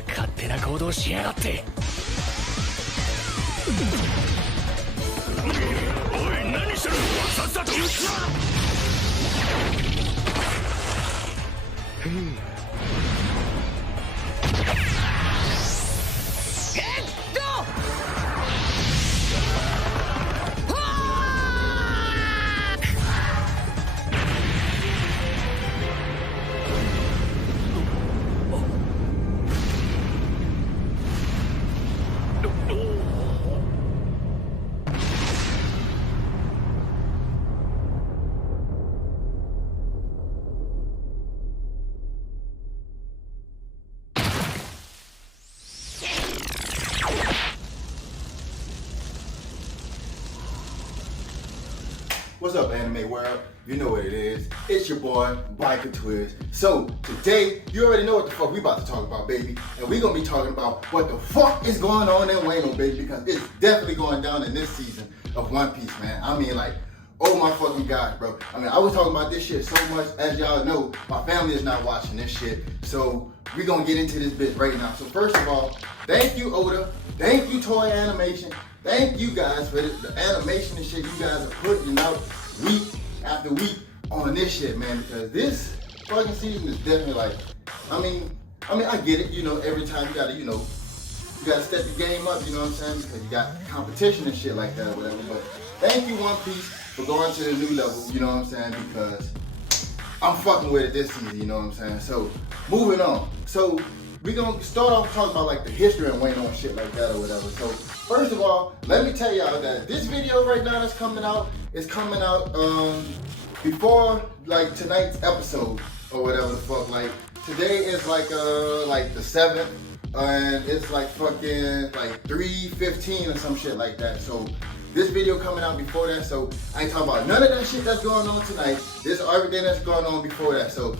た勝手な行動しやがって。おい、何してる。さっさと撃つな。What's up, anime world? You know what it is. It's your boy, Biker Twiz. So today, you already know what the fuck we about to talk about, baby. And we gonna be talking about what the fuck is going on in Wano, baby, because it's definitely going down in this season of One Piece, man. I mean, like, oh my fucking gosh, bro. I mean, I was talking about this shit so much. As y'all know, my family is not watching this shit. So we gonna get into this bit right now. So first of all, thank you, Oda. Thank you, Toei Animation. Thank you guys for the animation and shit you guys are putting out week after week on this shit, man, because this fucking season is definitely like, I mean, I get it, you know, every time you gotta, you gotta step your game up, you know what I'm saying, because you got competition and shit like that or whatever, but thank you, One Piece, for going to the new level, you know what I'm saying, because I'm fucking with it this season, you know what I'm saying. So, moving on. So, we're gonna start off talking about like the history and Wano and shit like that or whatever. So, first of all, let me tell y'all that this video right now that's coming out is coming out before like tonight's episode or whatever the fuck. Like today is like the 7th and it's like fucking like 3:15 or some shit like that. So this video coming out before that. So I ain't talking about none of that shit that's going on tonight. This is everything that's going on before that. So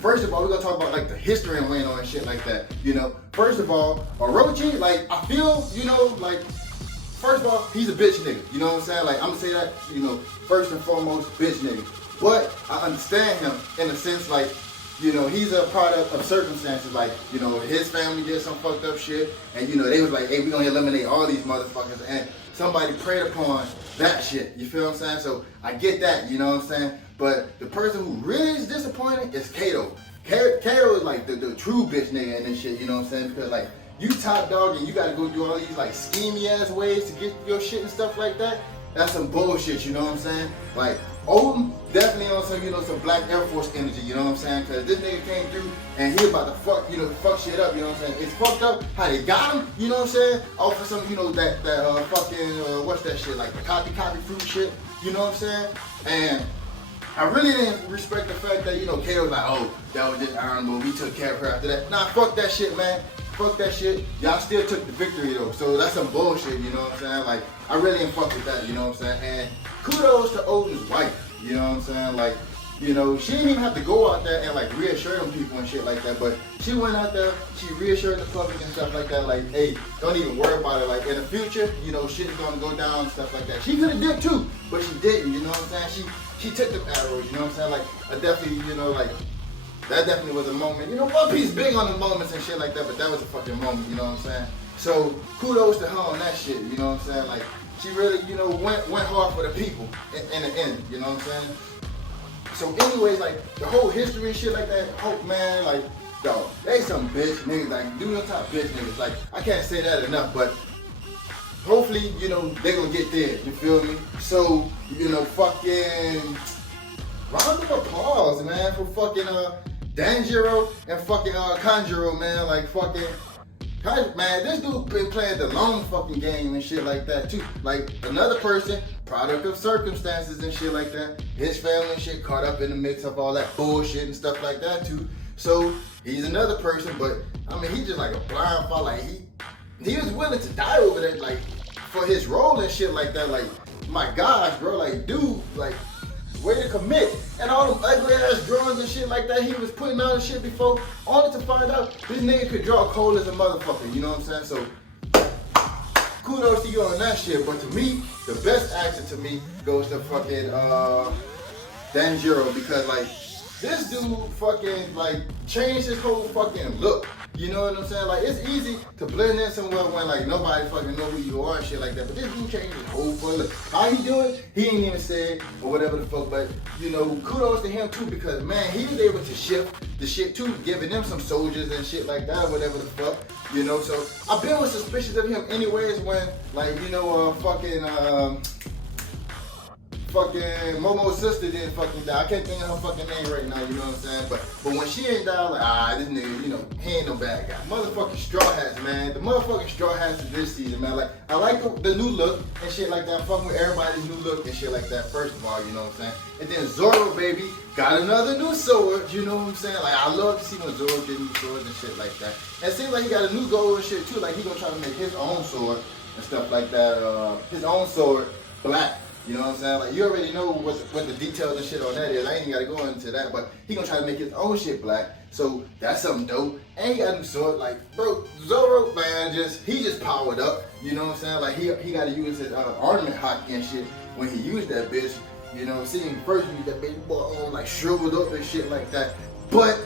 first of all, we're gonna talk about like the history and Wano and shit like that. You know, first of all, Orochi, like I feel, you know, like first of all, he's a bitch nigga. You know what I'm saying? Like I'm gonna say that, you know, first and foremost, bitch nigga. But I understand him in a sense, like, you know, he's a product of circumstances. Like, you know, his family did some fucked up shit, and you know, they was like, hey, we gonna eliminate all these motherfuckers, and somebody preyed upon that shit. You feel what I'm saying? So I get that. You know what I'm saying? But the person who really is disappointed is Kato. Kato is like the true bitch nigga in this shit, you know what I'm saying? Because like, you top dog and you gotta go do all these like schemey ass ways to get your shit and stuff like that. That's some bullshit, you know what I'm saying? Like, Odin definitely on some, you know, some Black Air Force energy, you know what I'm saying? Because this nigga came through and he about to fuck, you know, fuck shit up, you know what I'm saying? It's fucked up how they got him, you know what I'm saying? Off of some, you know, that fucking, what's that shit? Like the copy fruit shit, you know what I'm saying? And I really didn't respect the fact that, you know, Kato was like, oh, that was just honorable, we took care of her after that. Nah, fuck that shit, man. Fuck that shit. Y'all still took the victory though, so that's some bullshit, you know what I'm saying? Like, I really didn't fuck with that, you know what I'm saying? And kudos to Odin's wife, you know what I'm saying? Like, you know, she didn't even have to go out there and like reassure them people and shit like that, but she went out there, she reassured the public and stuff like that, like, hey, don't even worry about it. Like, in the future, you know, shit is gonna go down and stuff like that. She could have did too, but she didn't, you know what I'm saying? She took the arrows, you know what I'm saying? Like, I definitely, you know, like, that definitely was a moment. You know, One Piece big on the moments and shit like that, but that was a fucking moment, you know what I'm saying? So, kudos to her on that shit, you know what I'm saying? Like, she really, you know, went hard for the people in the end, you know what I'm saying? So anyways, like, the whole history and shit like that, Hope, man, like, dog, they some bitch niggas, like, do no top bitch niggas. Like, I can't say that enough, but hopefully, you know, they gonna get there, you feel me? So, you know, fucking round of applause, man, for fucking, Danjiro and fucking Kanjuro, man. Like fucking, man, this dude been playing the long fucking game and shit like that too. Like another person, product of circumstances and shit like that. His family and shit caught up in the mix of all that bullshit and stuff like that too. So he's another person, but I mean, he just like a blind fall. Like he was willing to die over that, like for his role and shit like that. Like my gosh, bro, like dude, like. Way to commit. And all them ugly ass drawings and shit like that he was putting out and shit before, only to find out this nigga could draw cold as a motherfucker, you know what I'm saying? So kudos to you on that shit. But to me, the best actor to me goes to fucking Danjiro, because like this dude fucking like changed his whole fucking look. You know what I'm saying? Like, it's easy to blend in somewhere when like nobody fucking know who you are and shit like that. But this dude changed his whole full look. How he do it? He ain't even said or whatever the fuck. But you know, kudos to him too, because man, he was able to shift the shit too, giving them some soldiers and shit like that, whatever the fuck. You know, so I've been with suspicious of him anyways when like, you know, fucking Momo's sister didn't fucking die. I can't think of her fucking name right now, you know what I'm saying? But when she ain't died, like, this nigga, you know, he ain't no bad guy. Motherfucking Straw Hats, man. The motherfucking Straw Hats of this season, man. Like, I like the new look and shit like that. I'm fucking with everybody's new look and shit like that, first of all, you know what I'm saying? And then Zoro, baby, got another new sword, you know what I'm saying? Like, I love to see when Zoro get new swords and shit like that. And it seems like he got a new goal and shit too. Like, he gonna try to make his own sword and stuff like that. His own sword black. You know what I'm saying? Like, you already know what the details and shit on that is. I ain't gotta go into that, but he gonna try to make his own shit black. So that's something dope. And he got a new sword. Like, bro, Zoro, man, he just powered up. You know what I'm saying? Like, he gotta use his ornament hotkey and shit when he used that bitch. You know, seeing first use that baby boy on like shriveled up and shit like that. But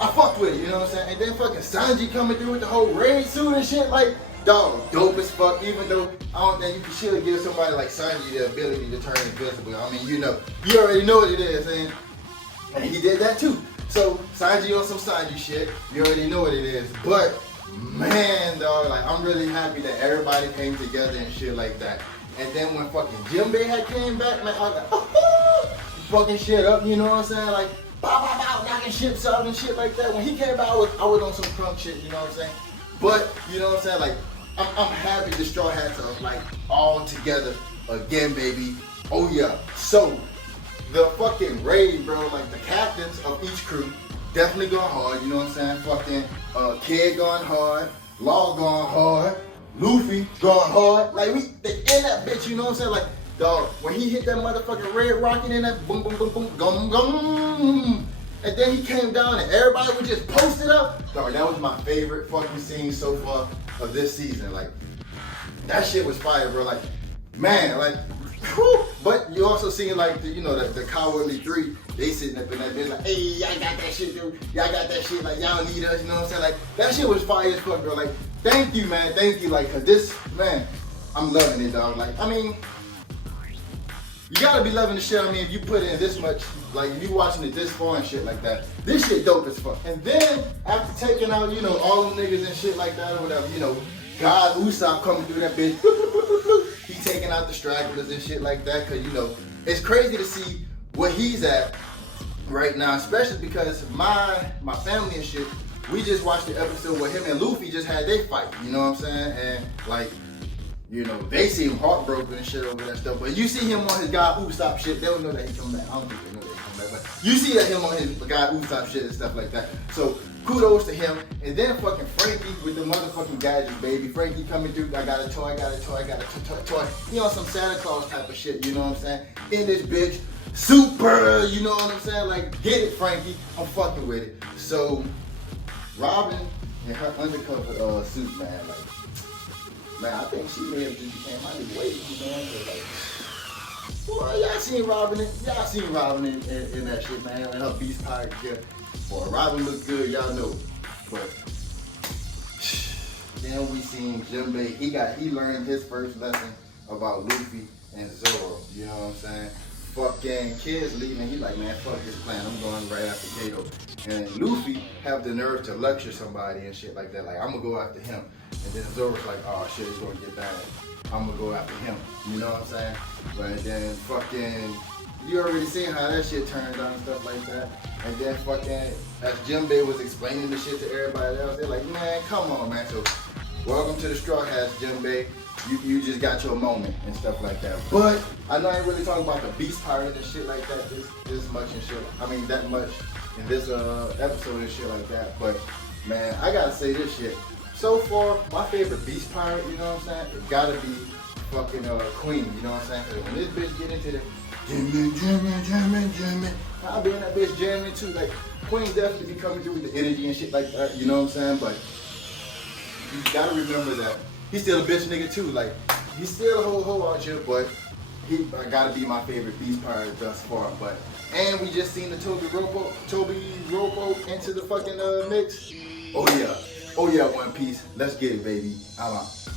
I fucked with it, you know what I'm saying? And then fucking Sanji coming through with the whole raid suit and shit, like, dog, dope as fuck. Even though I don't think you should give somebody like Sanji the ability to turn invisible. I mean, you know, you already know what it is, and he did that too. So Sanji on some Sanji shit, you already know what it is. But man, dog, like, I'm really happy that everybody came together and shit like that. And then when fucking Jinbei had came back, man, I was like, oh, fucking shit up, you know what I'm saying? Like, bow, bow, bow, knocking ships out and shit like that. When he came out, I was on some crunk shit, you know what I'm saying? But, you know what I'm saying? Like, I'm happy the Straw Hats are like all together again, baby. Oh yeah. So the fucking raid, bro, like the captains of each crew definitely going hard, you know what I'm saying? Fucking Kid going hard, Law going hard, Luffy going hard. Like, they in that bitch, you know what I'm saying? Like, dog, when he hit that motherfucking red rocket in that boom boom boom boom gum gum, and then he came down and everybody was just posted up. Dog, that was my favorite fucking scene so far of this season. Like, that shit was fire, bro. Like, man, like, whew. But you also seen like the Cowardly Three. They sitting up in that bitch like, hey, y'all got that shit, dude. Y'all got that shit. Like, y'all need us. You know what I'm saying? Like, that shit was fire as fuck, bro. Like, thank you, man. Thank you. Like, cause this, man, I'm loving it, dog. Like, I mean, you gotta be loving the shit. I mean, if you put in this much, like, if you watching it this far and shit like that, this shit dope as fuck. And then, after taking out, you know, all them niggas and shit like that or whatever, you know, God Usopp coming through that bitch, he taking out the stragglers and shit like that, cause, you know, it's crazy to see where he's at right now, especially because my family and shit, we just watched the episode where him and Luffy just had their fight, you know what I'm saying? And, like, you know, they seem heartbroken and shit over that stuff. But you see him on his God Usopp shit, they don't know that he come back. I don't think they know that he come back. But you see that him on his God Usopp shit and stuff like that. So kudos to him. And then fucking Frankie with the motherfucking gadgets, baby. Frankie coming through, I got a toy, I got a toy, I got a toy. He on some Santa Claus type of shit, you know what I'm saying? In this bitch, super, you know what I'm saying? Like, get it, Frankie. I'm fucking with it. So Robin in her undercover suit, man, like, man, I think she may have just became my new wave, you know? Like, boy, y'all seen Robin in that shit, man, and her Beast Pirate gear. Boy, Robin look good, y'all know. But then we seen Jinbei. He learned his first lesson about Luffy and Zoro. You know what I'm saying? Fucking Kid's leaving. He like, man, fuck this plan. I'm going right after Kato. And Luffy have the nerve to lecture somebody and shit like that. Like, I'm gonna go after him. And then Zoro's like, oh shit, it's gonna get bad. I'm gonna go after him. You know what I'm saying? But then fucking, you already seen how that shit turned out and stuff like that. And then fucking, as Jinbei was explaining the shit to everybody else, they're like, man, come on, man. So, welcome to the Straw Hats, Jinbei. You just got your moment and stuff like that. But I know I ain't really talking about the Beast Pirate and shit like that this much and shit. I mean, that much in this episode and shit like that. But man, I gotta say this shit. So far, my favorite Beast Pirate, you know what I'm saying? It gotta be fucking Queen, you know what I'm saying? Cause when this bitch get into the Jimmy, I'll be in that bitch jamming too. Like, Queen definitely be coming through with the energy and shit like that, you know what I'm saying? But you gotta remember that he's still a bitch nigga too. Like, he's still a whole out here, but I gotta be my favorite Beast Pirate thus far. But and we just seen the Toby Ropo into the fucking mix. Oh yeah. Oh yeah, One Piece. Let's get it, baby. I'm out.